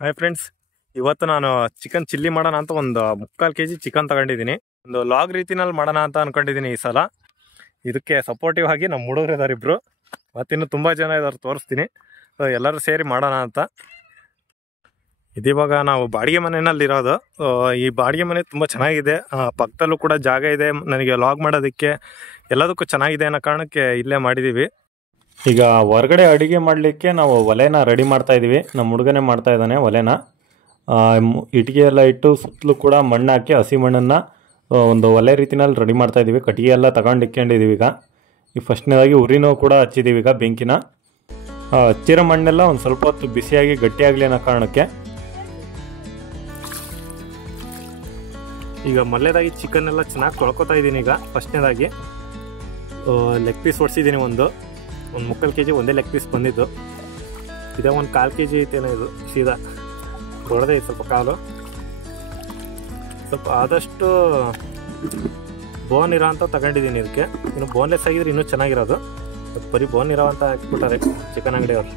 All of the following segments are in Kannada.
ಹಾಯ್ ಫ್ರೆಂಡ್ಸ್, ಇವತ್ತು ನಾನು ಚಿಕನ್ ಚಿಲ್ಲಿ ಮಾಡೋಣ ಅಂತ ಒಂದು 3/4 kg ಚಿಕನ್ ತಗೊಂಡಿದ್ದೀನಿ. ಒಂದು ಲಾಗ್ ರೀತಿನಲ್ಲಿ ಮಾಡೋಣ ಅಂತ ಅನ್ಕೊಂಡಿದ್ದೀನಿ ಈ ಸಲ. ಇದಕ್ಕೆ ಸಪೋರ್ಟಿವ್ ಆಗಿ ನಮ್ಮ ಹುಡುಗರು ಇದ್ದಾರೆ ಇಬ್ಬರು, ಮತ್ತಿನ್ನು ತುಂಬ ಜನ ಇದ್ದಾರೆ, ತೋರಿಸ್ತೀನಿ. ಎಲ್ಲರೂ ಸೇರಿ ಮಾಡೋಣ ಅಂತ. ಇದಿವಾಗ ನಾವು ಬಾಡಿಗೆ ಮನೆಯಲ್ಲಿರೋದು. ಈ ಬಾಡಿಗೆ ಮನೆ ತುಂಬ ಚೆನ್ನಾಗಿದೆ, ಪಕ್ಕದಲ್ಲೂ ಕೂಡ ಜಾಗ ಇದೆ. ನನಗೆ ಲಾಗ್ ಮಾಡೋದಕ್ಕೆ ಎಲ್ಲದಕ್ಕೂ ಚೆನ್ನಾಗಿದೆ ಅನ್ನೋ ಕಾರಣಕ್ಕೆ ಇಲ್ಲೇ ಮಾಡಿದ್ದೀವಿ. ಈಗ ಹೊರಗಡೆ ಅಡುಗೆ ಮಾಡಲಿಕ್ಕೆ ನಾವು ಒಲೆನ ರೆಡಿ ಮಾಡ್ತಾ ಇದ್ದೀವಿ. ನಮ್ಮ ಹುಡುಗನೇ ಮಾಡ್ತಾ ಇದ್ದಾನೆ ಒಲೆನ. ಇಟ್ಟಿಗೆ ಎಲ್ಲ ಇಟ್ಟು ಸುತ್ತಲೂ ಕೂಡ ಮಣ್ಣು ಹಾಕಿ ಹಸಿ ಮಣ್ಣನ್ನು ಒಂದು ಒಲೆ ರೀತಿನಲ್ಲಿ ರೆಡಿ ಮಾಡ್ತಾ ಇದ್ದೀವಿ. ಕಟ್ಟಿಗೆ ಎಲ್ಲ ಇಟ್ಕೊಂಡಿದ್ದೀವಿ. ಈಗ ಫಸ್ಟ್ನೇದಾಗಿ ಉರಿನೂ ಕೂಡ ಹಚ್ಚಿದ್ದೀವಿ. ಈಗ ಬೆಂಕಿನ ಹಚ್ಚಿರೋ ಮಣ್ಣೆಲ್ಲ ಒಂದು ಸ್ವಲ್ಪ ಹೊತ್ತು ಬಿಸಿಯಾಗಿ ಗಟ್ಟಿಯಾಗಲಿ ಅನ್ನೋ ಕಾರಣಕ್ಕೆ ಈಗ ಮೊದಲೇದಾಗಿ ಚಿಕನ್ ಎಲ್ಲ ಚೆನ್ನಾಗಿ ತೊಳ್ಕೊತಾ ಇದ್ದೀನಿ. ಈಗ ಫಸ್ಟ್ನೇದಾಗಿ ಲೆಗ್ ಪೀಸ್ ಹೊಡ್ಸಿದ್ದೀನಿ. ಒಂದು 3/4 kg ಒಂದೇ ಲೆಗ್ ಪೀಸ್ ಬಂದಿದ್ದು. ಇದೇ ಒಂದು 1/4 kg ಐತೇನೋ. ಇದು ಸೀದಾ ದೊಡ್ಡದೇ ಸ್ವಲ್ಪ ಕಾಲು. ಸ್ವಲ್ಪ ಆದಷ್ಟು ಬೋನ್ ಇರೋ ಅಂತ ತಗೊಂಡಿದ್ದೀನಿ. ಇದಕ್ಕೆ ಇನ್ನು ಬೋನ್ಲೆಸ್ ಆಗಿದ್ರೆ ಇನ್ನೂ ಚೆನ್ನಾಗಿರೋದು. ಬರೀ ಬೋನ್ ಇರೋ ಅಂತ ಹಾಕ್ಬಿಟ್ಟಾರೆ ಚಿಕನ್ ಅಂಗಡಿಯವರು.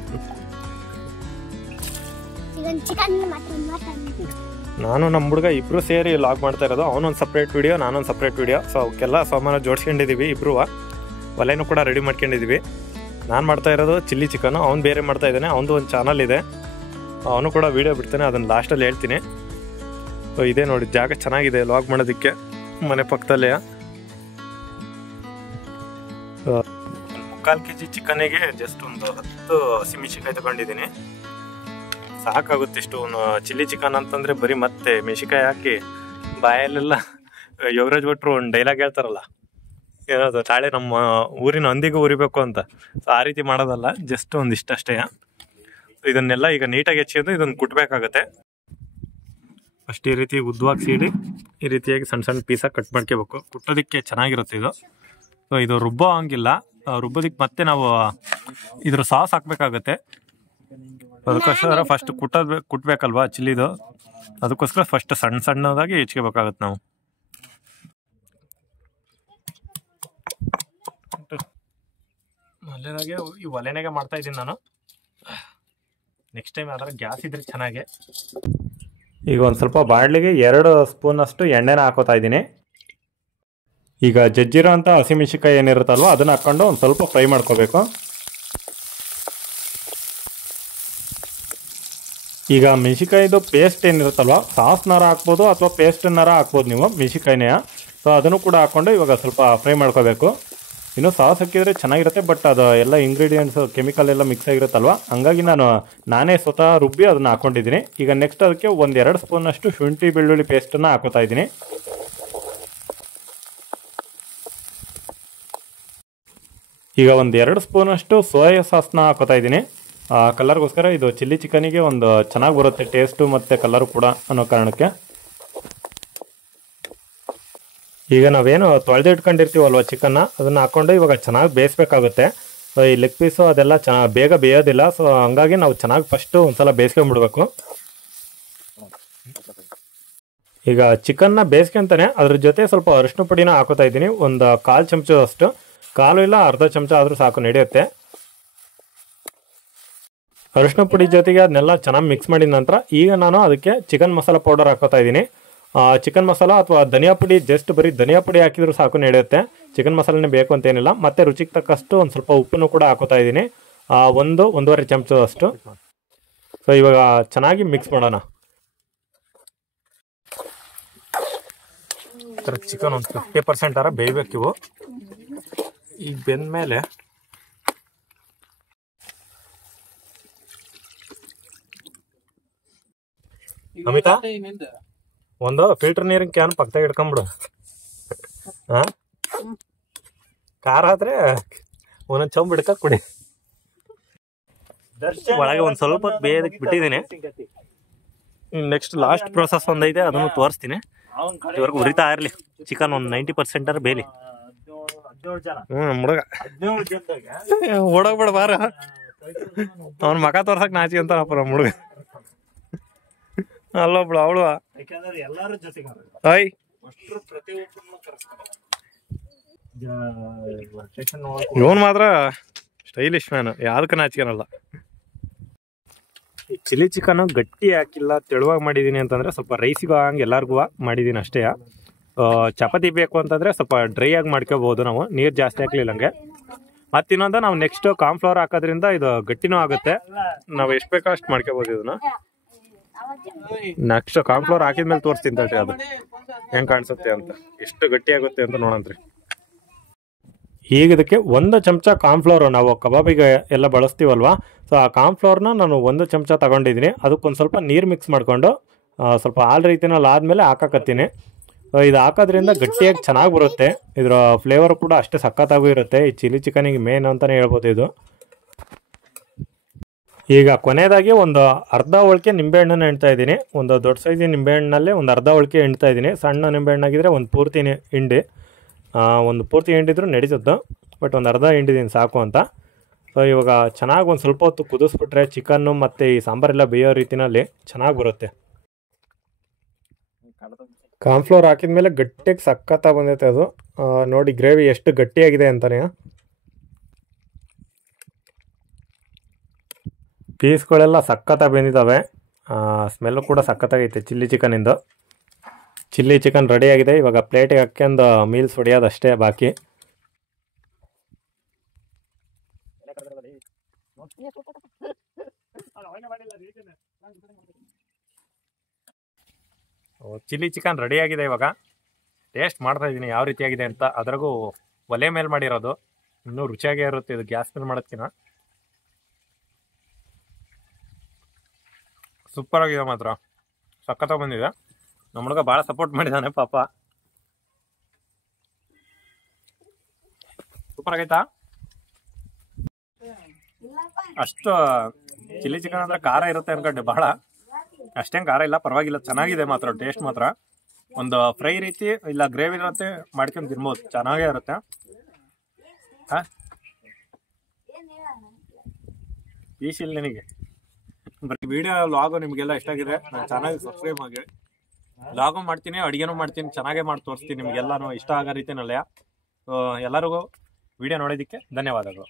ನಾನು ನಮ್ಮ ಹುಡುಗ ಇಬ್ಬರು ಸೇರಿ ಲಾಗ್ ಮಾಡ್ತಾ ಇರೋದು. ಅವನೊಂದು ಸಪ್ರೇಟ್ ವಿಡಿಯೋ, ನಾನೊಂದು ಸಪ್ರೇಟ್ ವಿಡಿಯೋ. ಸೊ ಅವಕ್ಕೆಲ್ಲ ಸಾಮಾನು ಜೋಡಿಸ್ಕೊಂಡಿದ್ದೀವಿ. ಇಬ್ಬರು ಒಲೆನೂ ಕೂಡ ರೆಡಿ ಮಾಡ್ಕೊಂಡಿದ್ದೀವಿ. ನಾನು ಮಾಡ್ತಾ ಇರೋದು ಚಿಲ್ಲಿ ಚಿಕನು, ಅವ್ನು ಬೇರೆ ಮಾಡ್ತಾ ಇದ್ದಾನೆ. ಅವನದು ಒಂದು ಚಾನಲ್ ಇದೆ, ಅವನು ಕೂಡ ವೀಡಿಯೋ ಬಿಡ್ತಾನೆ, ಅದನ್ನು ಲಾಸ್ಟಲ್ಲಿ ಹೇಳ್ತೀನಿ. ಸೊ ಇದೇ ನೋಡಿ, ಜಾಗ ಚೆನ್ನಾಗಿದೆ ಲಾಗ್ ಮಾಡೋದಕ್ಕೆ. ಮನೆ ಪಕ್ಕದಲ್ಲೇ 3/4 kg ಚಿಕನ್ನಿಗೆ ಜಸ್ಟ್ ಒಂದು 10 ಹಸಿಮೆಣಸಿಕಾಯಿ ತಗೊಂಡಿದ್ದೀನಿ. ಸಾಕಾಗುತ್ತೆ ಇಷ್ಟು. ಚಿಲ್ಲಿ ಚಿಕನ್ ಅಂತಂದರೆ ಬರೀ ಮತ್ತೆ ಮೆಣಸಿಕಾಯಿ ಹಾಕಿ ಬಾಯಲ್ಲೆಲ್ಲ ಯೋಗರಾಜ್ ಭಟ್ರು ಒಂದು ಡೈಲಾಗ್ ಹೇಳ್ತಾರಲ್ಲ, ಏನದು, ನಾಳೆ ನಮ್ಮ ಊರಿನ ಹಂದಿಗೂ ಉರಿಬೇಕು ಅಂತ. ಸೊ ಆ ರೀತಿ ಮಾಡೋದಲ್ಲ, ಜಸ್ಟ್ ಒಂದಿಷ್ಟಷ್ಟೇ. ಇದನ್ನೆಲ್ಲ ಈಗ ನೀಟಾಗಿ ಹೆಚ್ಚಿದ್ದು ಇದನ್ನು ಕುಟ್ಟಬೇಕಾಗತ್ತೆ. ಫಸ್ಟ್ ಈ ರೀತಿ ಉದ್ದವಾಗಿ ಸೀಡಿ ಈ ರೀತಿಯಾಗಿ ಸಣ್ಣ ಸಣ್ಣ ಪೀಸಾಗಿ ಕಟ್ ಮಾಡ್ಕೋಬೇಕು. ಕುಟ್ಟೋದಕ್ಕೆ ಚೆನ್ನಾಗಿರುತ್ತೆ ಇದು. ಸೊ ಇದು ರುಬ್ಬೋ ಹಂಗಿಲ್ಲ. ರುಬ್ಬೋದಕ್ಕೆ ಮತ್ತೆ ನಾವು ಇದ್ರ ಸಾಸ್ ಹಾಕಬೇಕಾಗತ್ತೆ. ಅದಕ್ಕೋಸ್ಕರ ಫಸ್ಟ್ ಕುಟ್ಟಬೇಕಲ್ವಾ ಚಿಲ್ಲಿದು, ಅದಕ್ಕೋಸ್ಕರ ಫಸ್ಟ್ ಸಣ್ಣ ಸಣ್ಣದಾಗಿ ಹೆಚ್ಕೋಬೇಕಾಗತ್ತೆ ನಾವು. ಮೊದಲನೇದಾಗೆ ಈ ಒಲೆನಾಗೆ ಮಾಡ್ತಾ ಇದ್ದೀನಿ ನಾನು. ನೆಕ್ಸ್ಟ್ ಟೈಮ್ ಯಾವ್ದಾರ ಗ್ಯಾಸ್ ಇದ್ರೆ ಚೆನ್ನಾಗೆ. ಈಗ ಒಂದು ಸ್ವಲ್ಪ ಬಾಣಲಿಗೆ 2 ಸ್ಪೂನಷ್ಟು ಎಣ್ಣೆನ ಹಾಕೋತಾ ಇದ್ದೀನಿ. ಈಗ ಜಜ್ಜಿರೋ ಅಂಥ ಹಸಿಮೆಣಸಿಕಾಯಿ ಏನಿರುತ್ತಲ್ವ ಅದನ್ನು ಹಾಕ್ಕೊಂಡು ಒಂದು ಸ್ವಲ್ಪ ಫ್ರೈ ಮಾಡ್ಕೋಬೇಕು. ಈಗ ಮೆಣಸಿಕಾಯಿದು ಪೇಸ್ಟ್ ಏನಿರುತ್ತಲ್ವ, ಸಾಸ್ನಾರ ಹಾಕ್ಬೋದು ಅಥವಾ ಪೇಸ್ಟನ್ನಾರ ಹಾಕ್ಬೋದು ನೀವು, ಮೆಣಸಿಕಾಯಿನೇ. ಸೊ ಅದನ್ನು ಕೂಡ ಹಾಕ್ಕೊಂಡು ಇವಾಗ ಸ್ವಲ್ಪ ಫ್ರೈ ಮಾಡ್ಕೋಬೇಕು. ಇನ್ನೂ ಸಾಸ್ ಹಾಕಿದರೆ ಚೆನ್ನಾಗಿರುತ್ತೆ, ಬಟ್ ಅದು ಎಲ್ಲ ಇಂಗ್ರೀಡಿಯೆಂಟ್ಸು ಕೆಮಿಕಲ್ ಎಲ್ಲ ಮಿಕ್ಸ್ ಆಗಿರುತ್ತಲ್ವ, ಹಂಗಾಗಿ ನಾನೇ ಸ್ವತಃ ರುಬ್ಬಿ ಅದನ್ನು ಹಾಕ್ಕೊಂಡಿದ್ದೀನಿ. ಈಗ ನೆಕ್ಸ್ಟ್ ಅದಕ್ಕೆ 1-2 ಸ್ಪೂನಷ್ಟು ಶುಂಠಿ ಬೆಳ್ಳುಳ್ಳಿ ಪೇಸ್ಟನ್ನು ಹಾಕೋತಾ ಇದ್ದೀನಿ. ಈಗ 1-2 ಸ್ಪೂನಷ್ಟು ಸೋಯಾ ಸಾಸ್ನ ಹಾಕೋತಾ ಇದ್ದೀನಿ. ಕಲರ್ಗೋಸ್ಕರ. ಇದು ಚಿಲ್ಲಿ ಚಿಕನಿಗೆ ಒಂದು ಚೆನ್ನಾಗಿ ಬರುತ್ತೆ ಟೇಸ್ಟು ಮತ್ತು ಕಲರು ಕೂಡ ಅನ್ನೋ ಕಾರಣಕ್ಕೆ. ಈಗ ನಾವೇನು ತೊಳೆದು ಇಟ್ಕೊಂಡಿರ್ತೀವಲ್ವ ಚಿಕನ್ನ, ಅದನ್ನು ಹಾಕ್ಕೊಂಡು ಇವಾಗ ಚೆನ್ನಾಗಿ ಬೇಯಿಸ್ಬೇಕಾಗುತ್ತೆ. ಈ ಲೆಗ್ ಪೀಸು ಅದೆಲ್ಲ ಬೇಗ ಬೇಯೋದಿಲ್ಲ. ಸೊ ಹಂಗಾಗಿ ನಾವು ಚೆನ್ನಾಗಿ ಫಸ್ಟು ಒಂದ್ಸಲ ಬೇಯಿಸ್ಕೊಂಡ್ಬಿಡ್ಬೇಕು. ಈಗ ಚಿಕನ್ನ ಬೇಯಿಸ್ಕೊಂತಾನೆ ಅದ್ರ ಜೊತೆ ಸ್ವಲ್ಪ ಅರಿಶಿನ ಪುಡಿನ ಹಾಕೋತಾ ಇದ್ದೀನಿ. ಒಂದು 1/4 ಚಮಚದಷ್ಟು, ಕಾಲು ಇಲ್ಲ ಅರ್ಧ ಚಮಚ ಆದರೂ ಸಾಕು, ನಡೆಯುತ್ತೆ. ಅರಿಶಿನ ಪುಡಿ ಜೊತೆಗೆ ಅದನ್ನೆಲ್ಲ ಚೆನ್ನಾಗಿ ಮಿಕ್ಸ್ ಮಾಡಿದ ನಂತರ ಈಗ ನಾನು ಅದಕ್ಕೆ ಚಿಕನ್ ಮಸಾಲ ಪೌಡರ್ ಹಾಕೋತಾ ಇದ್ದೀನಿ. ಚಿಕನ್ ಮಸಾಲ ಅಥವಾ ಧನಿಯಾ ಪುಡಿ, ಜಸ್ಟ್ ಬರೀ ಧನಿಯಾ ಪುಡಿ ಹಾಕಿದ್ರು ಸಾಕು, ನಡೆಯುತ್ತೆ. ಚಿಕನ್ ಮಸಾಲನೇ ಬೇಕು ಅಂತೇನಿಲ್ಲ. ಮತ್ತು ರುಚಿಗೆ ತಕ್ಕಷ್ಟು ಒಂದು ಸ್ವಲ್ಪ ಉಪ್ಪನ್ನು ಕೂಡ ಹಾಕೋತಾ ಇದ್ದೀನಿ, 1-1.5 ಚಮಚದಷ್ಟು. ಸೊ ಇವಾಗ ಚೆನ್ನಾಗಿ ಮಿಕ್ಸ್ ಮಾಡೋಣ. ಚಿಕನ್ ಒಂದು 50% ಬೇಯಬೇಕು ಇವು. ಈಗ ಬೆಂದ್ಮೇಲೆ ಅಮಿತಾ, ಒಂದು ಫಿಲ್ಟರ್ ನೀರಿನ ಕ್ಯಾನ್ ಪಕ್ಕದಾಗ ಇಟ್ಕೊಂಬಿಡು. ಖಾರ ಆದ್ರೆ ಒಂದೊಂದು ಚಂಬ್ ಹಿಡ್ಕ ಕುಡಿ. ಒಳಗೆ ಒಂದು ಸ್ವಲ್ಪ ಹೊತ್ತು ಬೇಯದಕ್ಕೆ ಬಿಟ್ಟಿದ್ದೀನಿ. ನೆಕ್ಸ್ಟ್ ಲಾಸ್ಟ್ ಪ್ರೋಸೆಸ್ ಒಂದೈತೆ, ಅದನ್ನು ತೋರಿಸ್ತೀನಿ. ಇವ್ರಿಗೆ ಉರಿತಾ ಇರಲಿ ಚಿಕನ್. ಒಂದು 90% ಬೇಯಲಿ. ಹುಡುಗ ಓಡೋಗ್ಬೇಡ ಬಾರ, ಅವ್ನ ಮಕ ತೋರ್ಸಕ್ ನಾಚಿ ಅಂತಾನಪ್ಪ ನಮ್ಮ ಹುಡುಗ. ಅಲ್ಲೊಬ್ಳು ಅವಳು ಇವನ್ ಮಾತ್ರ ಸ್ಟೈಲಿಶ್ ಮ್ಯಾನ್, ಯಾವ್ದಕ್ಕ ನಾಚಿಕನಲ್ಲ. ಈ ಚಿಲ್ಲಿ ಚಿಕನ್ ಗಟ್ಟಿ ಹಾಕಿಲ್ಲ, ತೆಳುವಾಗಿ ಮಾಡಿದ್ದೀನಿ ಅಂತಂದರೆ ಸ್ವಲ್ಪ ರೈಸಿಗೆ ಹಂಗೆ ಎಲ್ಲರಿಗೂ ಮಾಡಿದ್ದೀನಿ ಅಷ್ಟೇ. ಚಪಾತಿ ಬೇಕು ಅಂತಂದರೆ ಸ್ವಲ್ಪ ಡ್ರೈ ಆಗಿ ಮಾಡ್ಕೋಬೋದು ನಾವು, ನೀರು ಜಾಸ್ತಿ ಹಾಕಲಿಲ್ಲ ಹಂಗೆ. ಮತ್ತು ಇನ್ನೊಂದು ನಾವು ನೆಕ್ಸ್ಟ್ ಕಾರ್ನ್ಫ್ಲವರ್ ಹಾಕೋದ್ರಿಂದ ಇದು ಗಟ್ಟಿನೂ ಆಗುತ್ತೆ, ನಾವು ಎಷ್ಟು ಬೇಕೋ ಅಷ್ಟು ಮಾಡ್ಕೋಬೋದು ಇದನ್ನ. ನೆಕ್ಸ್ಟ್ ಕಾರ್ನ್ಫ್ಲವರ್ ಹಾಕಿದ್ಮೇಲೆ ತೋರಿಸ್ತೀನಿ ತಡ್ರಿ ಅದು ಹೆಂಗೆ ಕಾಣಿಸುತ್ತೆ ಅಂತ, ಎಷ್ಟು ಗಟ್ಟಿ ಆಗುತ್ತೆ ಅಂತ ನೋಡಂತ್ರಿ. ಈಗ ಇದಕ್ಕೆ 1 ಚಮಚ ಕಾರ್ನ್ಫ್ಲವರ್ ನಾವು ಕಬಾಬಿಗೆ ಎಲ್ಲ ಬಳಸ್ತೀವಲ್ವಾ, ಸೊ ಆ ಕಾರ್ನ್ಫ್ಲವರ್ನ ನಾನು 1 ಚಮಚ ತಗೊಂಡಿದ್ದೀನಿ. ಅದಕ್ಕೊಂದು ಸ್ವಲ್ಪ ನೀರು ಮಿಕ್ಸ್ ಮಾಡಿಕೊಂಡು ಸ್ವಲ್ಪ ಹಾಲು ರೀತಿನಲ್ಲಿ ಆದಮೇಲೆ ಹಾಕಕತ್ತೀನಿ. ಇದು ಹಾಕೋದ್ರಿಂದ ಗಟ್ಟಿಯಾಗಿ ಚೆನ್ನಾಗಿ ಬರುತ್ತೆ, ಇದರ ಫ್ಲೇವರ್ ಕೂಡ ಅಷ್ಟೇ ಸಖತ್ತಾಗೂ ಇರುತ್ತೆ. ಈ ಚಿಲ್ಲಿ ಚಿಕನಿಗೆ ಮೇನ್ ಅಂತಲೇ ಹೇಳ್ಬೋದು ಇದು. ಈಗ ಕೊನೆಯದಾಗಿ ಒಂದು ಅರ್ಧ ಹೋಳಿಕೆ ನಿಂಬೆಹಣ್ಣನ್ನು ಹಿಂಡ್ತಾ ಇದ್ದೀನಿ. ಒಂದು ದೊಡ್ಡ ಸೈಜಿನ ನಿಂಬೆಹಣ್ಣಲ್ಲಿ ಒಂದು ಅರ್ಧ ಹೋಳಿಕೆ ಹಿಂಡ್ತಾ ಇದ್ದೀನಿ. ಸಣ್ಣ ನಿಂಬೆಹಣ್ಣಾಗಿದ್ದರೆ ಒಂದು ಪೂರ್ತಿ ಹಿಂಡಿ, ಒಂದು ಪೂರ್ತಿ ಹಿಂಡಿದ್ರು ನಡೀತದ್ದು, ಬಟ್ ಒಂದು ಅರ್ಧ ಹಿಂಡಿದ್ದೀನಿ ಸಾಕು ಅಂತ. ಸೊ ಇವಾಗ ಚೆನ್ನಾಗಿ ಒಂದು ಸ್ವಲ್ಪ ಹೊತ್ತು ಕುದಿಸ್ಬಿಟ್ರೆ ಚಿಕನ್ನು ಮತ್ತು ಈ ಸಾಂಬಾರೆಲ್ಲ ಬೇಯೋ ರೀತಿಯಲ್ಲಿ ಚೆನ್ನಾಗಿ ಬರುತ್ತೆ. ಕಾರ್ನ್ಫ್ಲವರ್ ಹಾಕಿದ ಮೇಲೆ ಗಟ್ಟಿಯಾಗಿ ಸಖತ್ತಾಗಿ ಬಂದೈತೆ ಅದು. ನೋಡಿ ಗ್ರೇವಿ ಎಷ್ಟು ಗಟ್ಟಿಯಾಗಿದೆ ಅಂತಲೇ. ಪೀಸ್ಗಳೆಲ್ಲ ಸಖತ್ತಾಗಿ ಬೆಂದಿದ್ದಾವೆ, ಸ್ಮೆಲ್ಲು ಕೂಡ ಸಖತ್ತಾಗೈತೆ ಚಿಲ್ಲಿ ಚಿಕನಿಂದು. ಚಿಲ್ಲಿ ಚಿಕನ್ ರೆಡಿಯಾಗಿದೆ. ಇವಾಗ ಪ್ಲೇಟಿಗೆ ಹಾಕ್ಯಂದು ಮೀಲ್ಸ್ ಹೊಡೆಯೋದಷ್ಟೇ ಬಾಕಿ. ಚಿಲ್ಲಿ ಚಿಕನ್ ರೆಡಿಯಾಗಿದೆ. ಇವಾಗ ಟೇಸ್ಟ್ ಮಾಡ್ತಾ ಇದ್ದೀನಿ ಯಾವ ರೀತಿಯಾಗಿದೆ ಅಂತ. ಅದ್ರಾಗೂ ಒಲೆ ಮೇಲೆ ಮಾಡಿರೋದು ಇನ್ನೂ ರುಚಿಯಾಗೇ ಇರುತ್ತೆ ಇದು ಗ್ಯಾಸ್ ಮೇಲೆ ಮಾಡೋದಕ್ಕಿಂತ. ಸೂಪರ್ ಆಗಿದೆ ಮಾತ್ರ, ಸಖತ್ತಾಗಿ ಬಂದಿದೆ. ನಮ್ಮ ಹುಡುಗ ಭಾಳ ಸಪೋರ್ಟ್ ಮಾಡಿದ್ದಾನೆ ಪಾಪ. ಸೂಪರ್ ಆಗೈತಾ? ಅಷ್ಟು ಚಿಲ್ಲಿ ಚಿಕನ್ ಅಂದ್ರೆ ಖಾರ ಇರುತ್ತೆ ಅನ್ಕೊಂಡೆ, ಬಹಳ ಅಷ್ಟೇನು ಖಾರ ಇಲ್ಲ, ಪರವಾಗಿಲ್ಲ, ಚೆನ್ನಾಗಿದೆ ಮಾತ್ರ. ಟೇಸ್ಟ್ ಮಾತ್ರ ಒಂದು ಫ್ರೈ ರೀತಿ ಇಲ್ಲ ಗ್ರೇವಿ ಇರುತ್ತೆ ಮಾಡ್ಕೊಂಡು ತಿನ್ಬೋದು, ಚೆನ್ನಾಗೇ ಇರುತ್ತೆ. ಈಶಿಲ್ ನನಗೆ ಬರೀ ವಿಡಿಯೋ ಲಾಗು ನಿಮಗೆಲ್ಲ ಇಷ್ಟ ಆಗಿದೆ, ನಾನು ಚಾನಲ್ ಸಬ್ಸ್ಕ್ರೈಬ್ ಆಗಿ ಲಾಗು ಮಾಡ್ತೀನಿ, ಅಡುಗೆನೂ ಮಾಡ್ತೀನಿ, ಚೆನ್ನಾಗೇ ಮಾಡಿ ತೋರಿಸ್ತೀನಿ ನಿಮಗೆಲ್ಲನೂ ಇಷ್ಟ ಆಗೋ ರೀತಿನಲ್ಲೇ. ಎಲ್ಲರಿಗೂ ವಿಡಿಯೋ ನೋಡೋದಕ್ಕೆ ಧನ್ಯವಾದಗಳು.